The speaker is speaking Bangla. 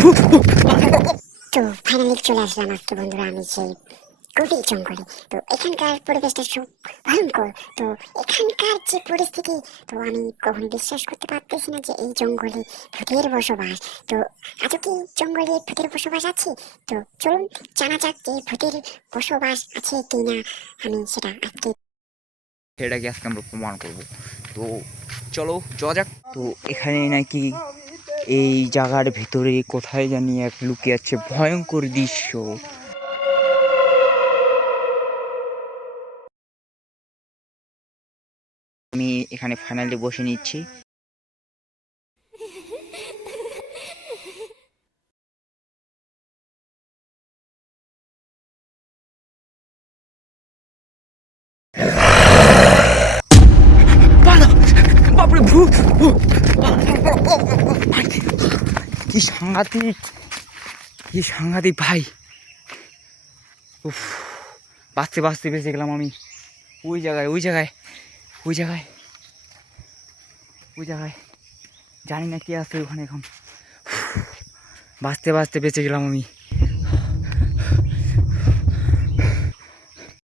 তো ফাইনালি চলে আসলাম আজকে বন্ধুরা আমি সেই গভীর জঙ্গলে। তো এখানকার পরিবেশটা খুব ভয়ঙ্কর। তো এখানকার যে পরিস্থিতি, তো আমি কখনো বিশ্বাস করতে পারতেছি না যে এই জঙ্গলে ভূতের বসবাস। তো আজও কি জঙ্গলে ভূতের বসবাস আছে? তো চলুন জানা যাক যে ভূতের বসবাস আছে কিনা। আমি সেটা আজকে সেটাকে আজকে আমরা প্রমাণ করবো। তো চলো যাওয়া যাক। তো এখানে নাকি এই জায়গার ভিতরে কোথায় জানি এক লুকিয়ে আছে ভয়ঙ্কর দৃশ্য। আমি এখানে ফাইনালি বসে নিচ্ছি। বাপরে ভূত! কি সাংঘাতিক, কি সাংঘাতিক ভাই! উফ, বাঁচতে বাঁচতে বেঁচে গেলাম আমি। ওই জায়গায় ওই জায়গায় ওই জায়গায় ওই জায়গায় জানি না কি আছে ওখানে এখন। বাঁচতে বাঁচতে বেঁচে গেলাম আমি।